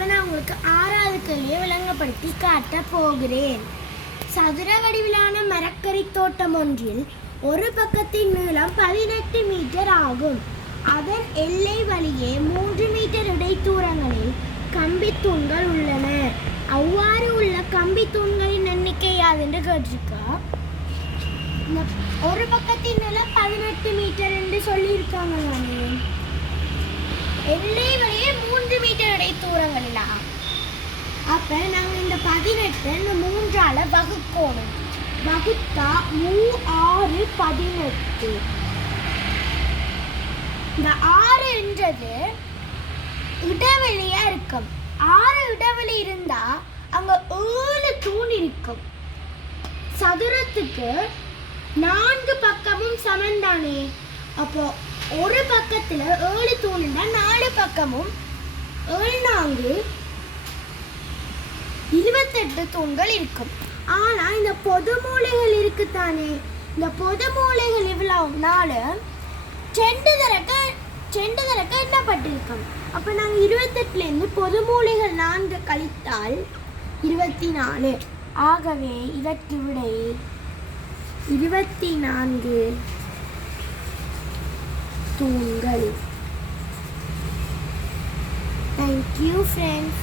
இப்போ நான் உங்களுக்கு 6வது கேள்வியை விளங்கப்படுத்தி காட்ட போகிறேன். சதுர வடிவிலான மரக்கறி தோட்டம் ஒன்றில் ஒரு பக்கத்தின் நீளம் 18 மீட்டர் ஆகும். அதன் எல்லை வழியே 3 மீட்டர் இடைத்தூரங்களில் கம்பித்தூண்கள் உள்ளன. அவ்வாறு உள்ள கம்பித்தூண்களின் எண்ணிக்கை யாதென்று கேட்டிருக்கா. இந்த ஒரு பக்கத்தின் நீளம் 18 மீட்டர் என்று சொல்லியிருக்காங்க. நானே எல்லை வழியே 3 மீட்டர் இடைத்தூரங்களிலா. அப்போ நாங்கள் இந்த 18 இந்த 3ஆல் வகுக்கணும். வகுத்தா 6 18. இந்த 6 என்றது இடைவெளியா இருக்கும். 6 இடைவெளி இருந்தா அங்க 7 தூண் இருக்கும். சதுரத்துக்கு 4 பக்கமும் சமந்தானே. அப்போ ஒரு பக்கத்துல 7 தூணுண்டா 4 பக்கமும் 7 28 தூண்கள் இருக்கும். ஆனா இந்த பொது மூலைகள் இருக்குத்தானே. இந்த பொது மூலைகள் இவ்வளவு நாள் செண்டு தரக்க எண்ணப்பட்டிருக்கும். அப்ப நாங்க 28லேருந்து பொது மூலைகள் 4 கழித்தால் 24. ஆகவே இதற்கு விடை 24 தூண்கள். Thank you friends.